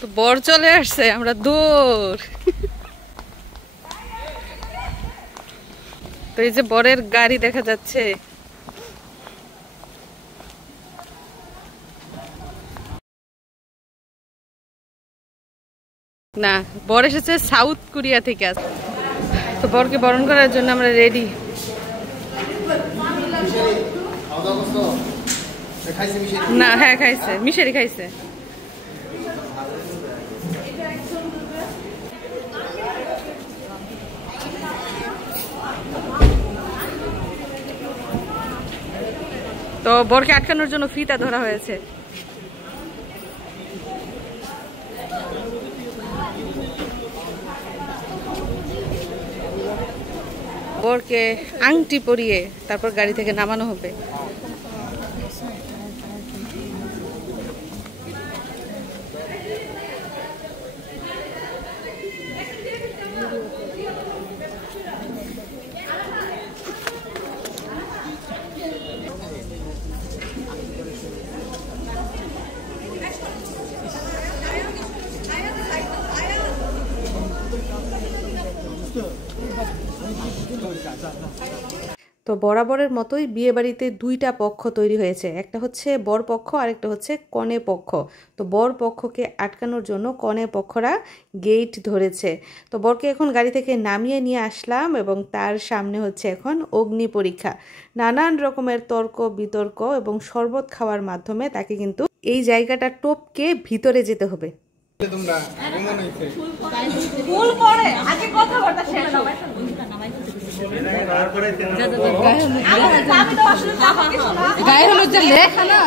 তো বর চলে আসছে, আমরা দৌড়। তো এই যে বরের গাড়ি দেখা যাচ্ছে। না, বর এসেছে সাউথ কোরিয়া থেকে। তো বরকে বরণ করার জন্য আমরা রেডি। না, হ্যাঁ খাইছে, মিশারি খাইছে। তো বরকে আটকানোর জন্য ফিতা ধরা হয়েছে। বরকে আংটি পরিয়ে তারপর গাড়ি থেকে নামানো হবে। তো বরাবরের মতোই বিয়ে বাড়িতে দুইটা পক্ষ তৈরি হয়েছে, একটা হচ্ছে বর পক্ষ আর একটা হচ্ছে কনে পক্ষ। তো বর পক্ষকে আটকানোর জন্য কনে পক্ষরা গেট ধরেছে। তো বরকে এখন গাড়ি থেকে নামিয়ে নিয়ে আসলাম এবং তার সামনে হচ্ছে এখন অগ্নি পরীক্ষা। নানান রকমের তর্ক বিতর্ক এবং শরবত খাওয়ার মাধ্যমে তাকে কিন্তু এই জায়গাটা টপকে ভিতরে যেতে হবে। গায়ে হলুদ যে লেখা না,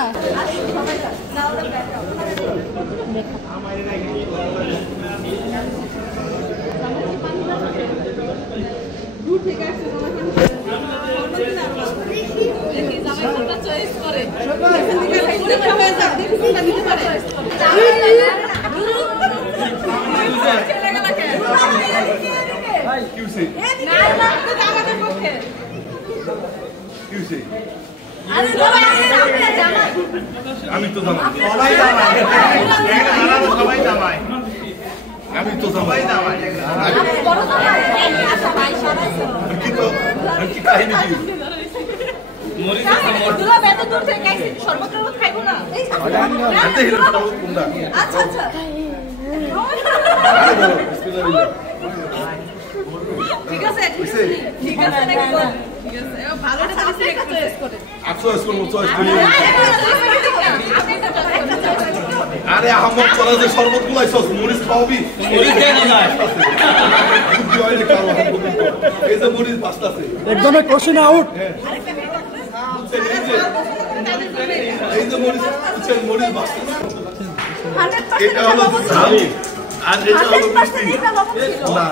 আমি তো সবাই আমি তো সবাই ঠিক আছে, ঠিক আছে, ভালো আফসোস করবো চয়েস করি। আরে আহমদ তোরা যে শরবত গুলাইছস মরিচ খাওয়াবি, মরিচ দেন না এই যে মরিচ বাঁচতাছে একদমই কোশ্চেন আউট। এই যে মরিচ মরিচ বাঁচতাছে, এটা হলো আমি আর এটা হলো মিষ্টি না।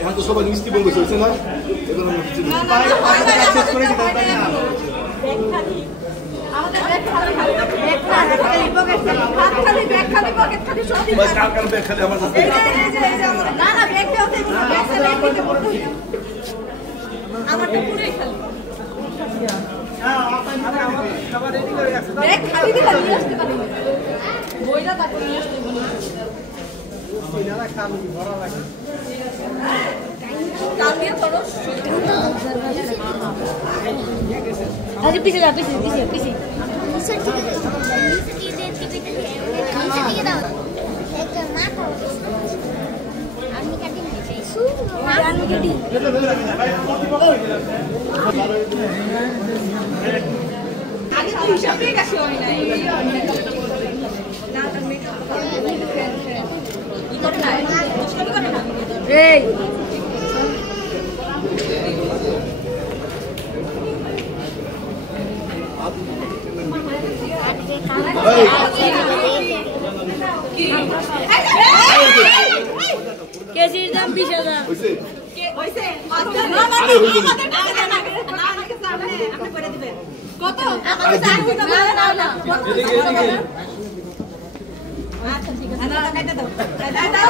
এখন তো সবাই মিষ্টি বলবে চলছে না, এবার আরে পিছে যা, পিছে পিছে পিছে আগে তো হিসাব দিয়ে গেছে হয় নাই। না, মেকআপ কেজির দাম 20,000 হইছে হইছে কত আমাকে চাকরি তো না না আচ্ছা ঠিক আছে না কাটা দাও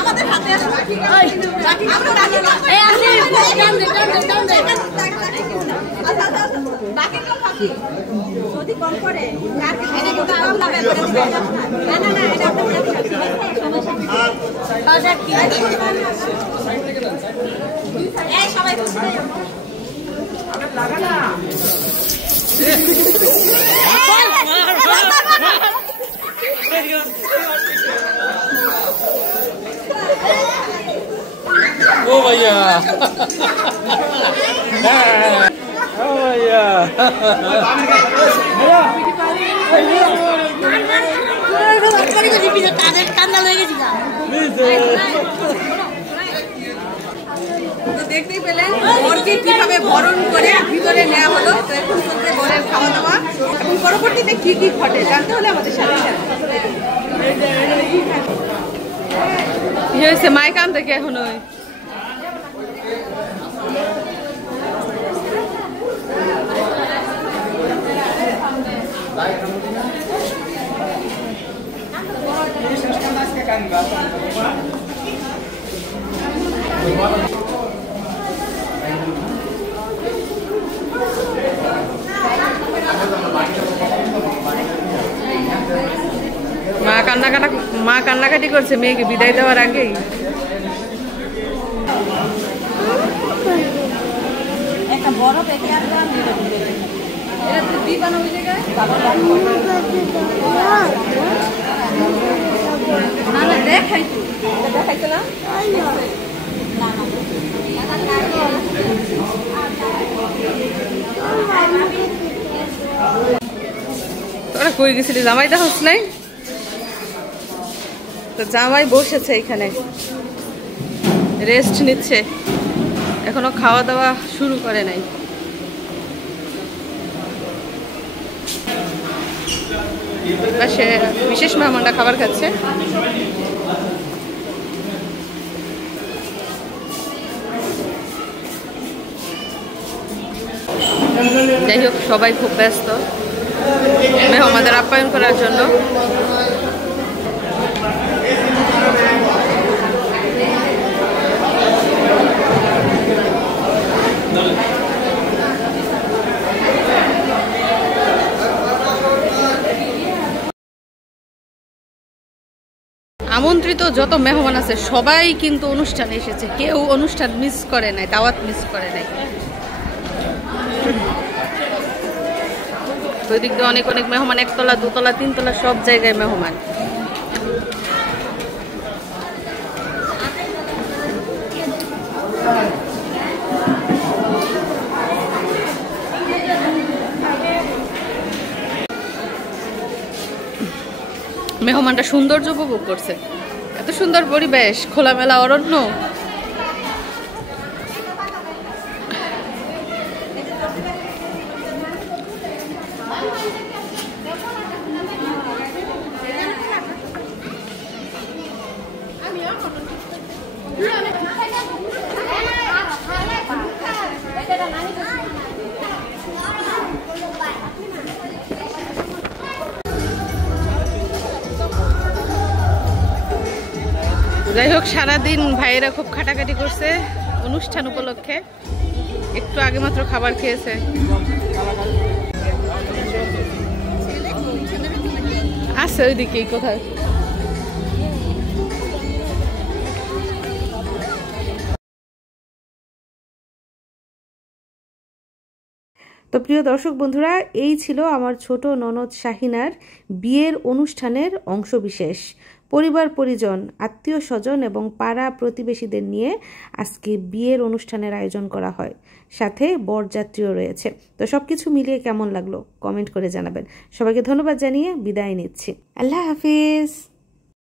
আমাদের হাতে আসো বাকি আমরা বাকি এই আসলে টান দে আচ্ছা বাকি কম বাকি যদি কম করে কার কে এটা কিন্তু কম লাভ করে না না না এটা আপনি সমস্যা কি এই সবাই বুঝতে লাগা না ओ भैया ओ भैया দেখতেই পেলেন বরকে কিভাবে বরণ করে ভিতরে নেওয়া হলো। তো এখন চলছে বরের খাওয়া দাওয়া এবং পরবর্তীতে কি কি ঘটে জানতে হলে আমাদের সাথে হয়েছে মাইকান থেকে এখন ওই মা কান্নাকাটি করছে মেয়েকে বিদায় দেওয়ার আগেই। একটা বড় দেখে আসলাম এটা তো দিবানো ওই জায়গায় না না দেখাইছো দেখাইছো না তোরা কই গেছিলি জামাই দেখাস নাই? তো জামাই বসেছে এখানে রেস্ট নিচ্ছে, এখনো খাওয়া দাওয়া শুরু করে নাই। সে বিশেষ মেহমানরা খাবার খাচ্ছে। যাই হোক সবাই খুব ব্যস্ত মেহমানদের আপ্যায়ন করার জন্য। আমন্ত্রিত যত মেহমান আছে সবাই কিন্তু অনুষ্ঠানে এসেছে, কেউ অনুষ্ঠান মিস করে নাই, দাওয়াত মিস করে নাই। ওই দিক দিয়ে অনেক অনেক মেহমান, একতলা দুতলা তিনতলা সব জায়গায় মেহমান। মেহমানটা সৌন্দর্য উপভোগ করছে, এত সুন্দর পরিবেশ, খোলামেলা অরণ্য। যাই হোক সারাদিন ভাইয়েরা খুব খাটাখাটি করছে অনুষ্ঠান উপলক্ষে। একটু আগে মাত্র খাবার খেয়েছে। আছে ওইদিকেই কোথায়। তো প্রিয় দর্শক বন্ধুরা, এই ছিল আমার ছোট ননদ শাহিনার বিয়ের অনুষ্ঠানের অংশবিশেষ। পরিবার পরিজন, আত্মীয় স্বজন এবং পাড়া প্রতিবেশীদের নিয়ে আজকে বিয়ের অনুষ্ঠানের আয়োজন করা হয়, সাথে বরযাত্রীও রয়েছে। তো সবকিছু মিলিয়ে কেমন লাগলো কমেন্ট করে জানাবেন। সবাইকে ধন্যবাদ জানিয়ে বিদায় নিচ্ছি। আল্লাহ হাফিজ।